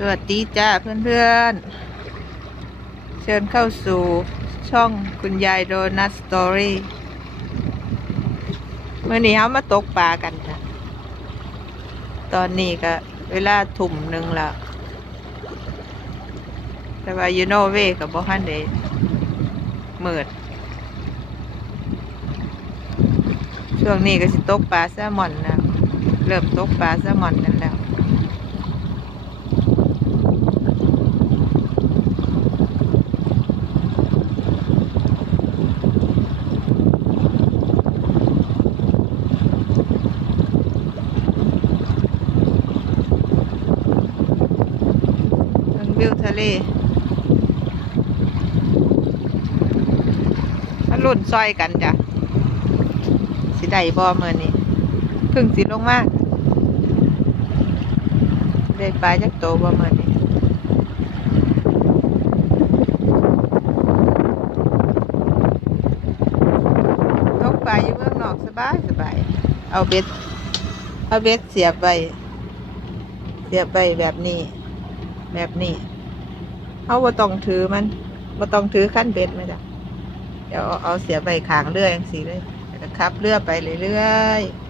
สวัสดีจ้าเพื่อนๆ เชิญเข้าสู่ช่องคุณยายโดนัทสตอรี่เมื่อนี้เขามาตกปลากันจ้ะตอนนี้ก็เวลาทุ่มหนึ่งแล้วแต่ว่ายูโนเวกับบ่ฮันเดเมิด ช่วงนี้ก็สิตกปลาแซลมอนนะเริ่มตกปลาแซลมอนกันแล้ว เบิ่ง วิวทะเลมาลุ่นซอยกันจ้ะ สิได้บ่เมื่อนี้เพึ่งสิลงมาก ได้ปลาจักโตบ่เมื่อนี้ตกปลาอยู่เมืองนอกสบายสบาย เอาเบ็ด เอาเบ็ดเสียบไปเสียบไปแบบนี้ แบบนี้เอาบ่ต้องถือมันบ่ต้องถือขั้นเบ็ดมาจ้ะเดี๋ยวเอาเสียบไปขางเรืออย่างสีเลยแล้วก็ขับเรื่อไปเรื่อยๆ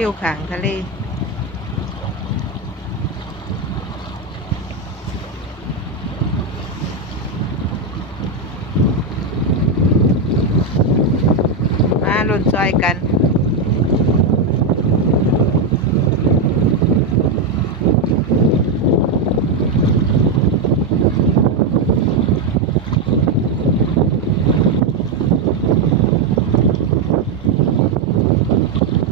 วิวขางทะเล มาลุ่นซอยกัน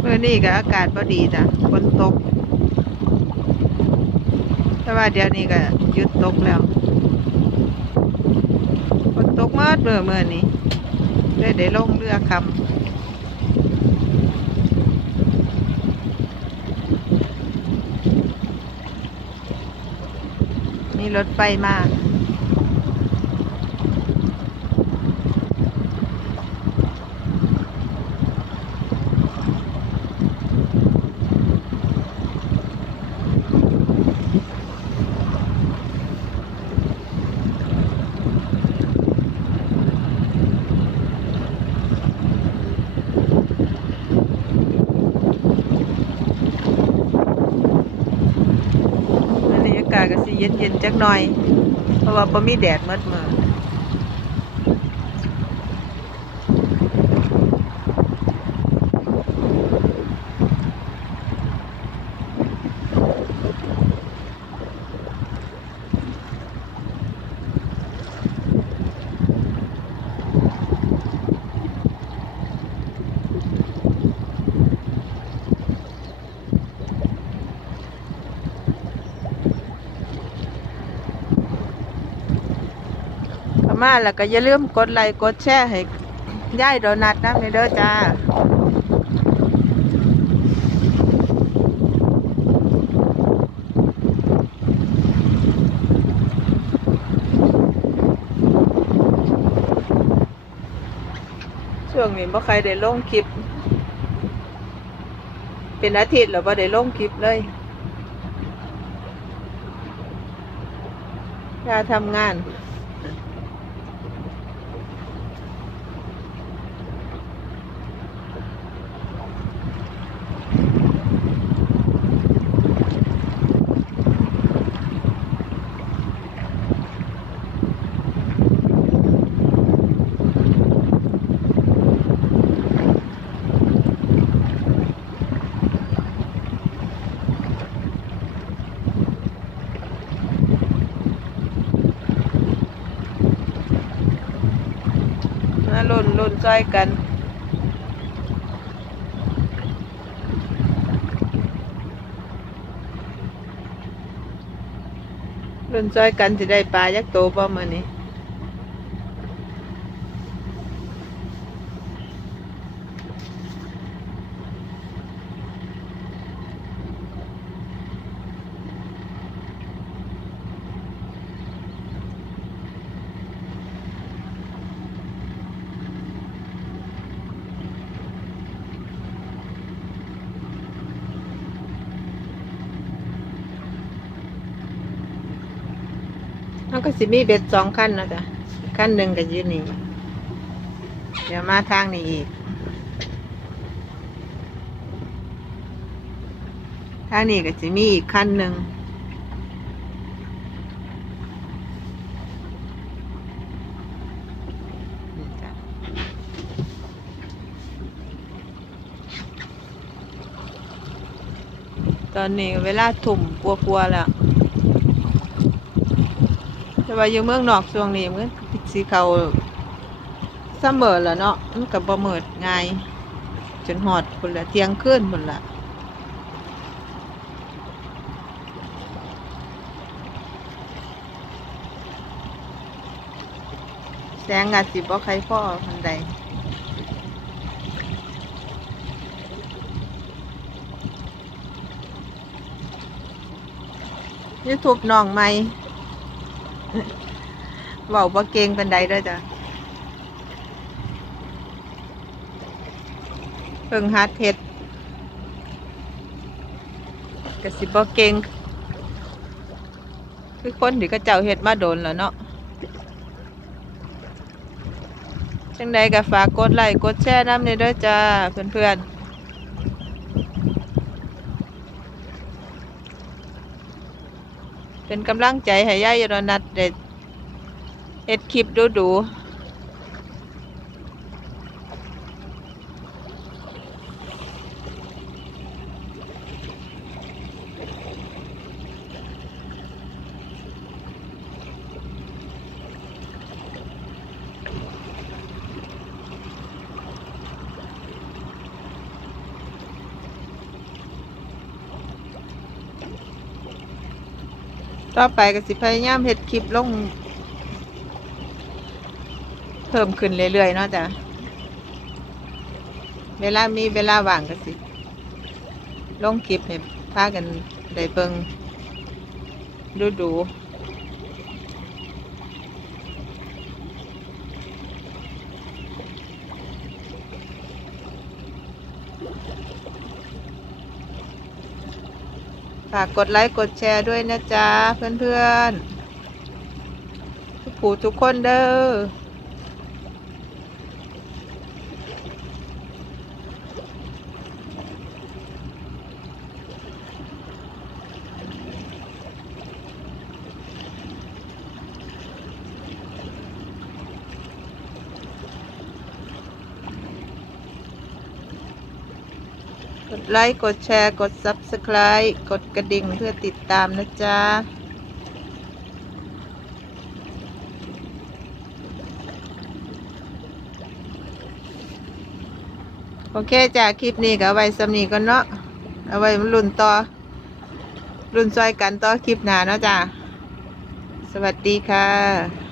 เมื่อนี้ก็อากาศพอดีจ้ะฝนตก แต่ว่าเดี๋ยวนี้ก็หยุดตกแล้วฝนตกเมื่อเมื่อเมื่อนี้ได้ได้ลงเรือคำมีรถไฟมาอั สิเย็นๆจักหน่อย เพราะว่าบ่มีแดดมืดมือ มาแล้วก็อย่าลืมกดไลค์กดแชร์ให้ยายโดนัทนะในเด้อจ้าช่วงนี้บ่ใครได้ลงคลิป เป็นอาทิตย์แล้วบ่ได้ลงคลิปเลยถ้าทำงาน มา ล่นล่นซอยกันลุนซอยกันจะได้ปลายักษ์โตบ่มื่อนี้ มันก็สิมีเบ็ดสองขั้นนะจ้ะขั้นหนึ่งก็อยืนนี่เดี๋ยวมาทางนี้อีก ทางนี้ก็จะมีอีกขั้นหนึ่งนี่จ้ะตอนนี้เวลาถุ่มกลัวๆแล้ว ว่าอยู่เมืองนอกช่วงนี้มันสีเขาเสมอแล้วเนาะมันกับบ่เมิดง่ายจนหอดพุ่นละเทียงคืนพุ่นละแสงอาจสิบ่ใครพ่อพันใดยูทูบน้องใหม่ เว้าบ่เก่งปานใดด้วยจ้ะเพิ่งหัดเฮ็ดก็สิบบ่เก่งคือคนที่เขาเจ้าเฮ็ดมาโดนแล้วเนาะจังใดก็ฝากกดไลค์กดแชร์น้ำในเด้อจ้าเพื่อนๆ เป็นกำลังใจให้ยายยรนัทเด็ดเอ็ดคลิปดูดู ต่อไปก็สิพยายามเฮ็ดคลิปลง เพิ่มขึ้นเรื่อยๆเนาะจ้ะเวลามีเวลาว่างก็สิลงคลิปให้พากันได้เบิงดูดู ฝากกดไลค์กดแชร์ด้วยนะจ๊ะเพื่อนๆทุกผู้ทุกคนเด้อ ดไลค์ กดแชร์ กด Subscribe กดกระดิ่งเพื่อติดตามนะจ๊ะโอเคจ้ะคลิปนี้ก็เอาไว้สำนีก่อนเนาะเอาไว้รุ่นต่อ รุ่นซอยกันต่อคลิปหน้าเนาะจ้ะสวัสดีค่ะ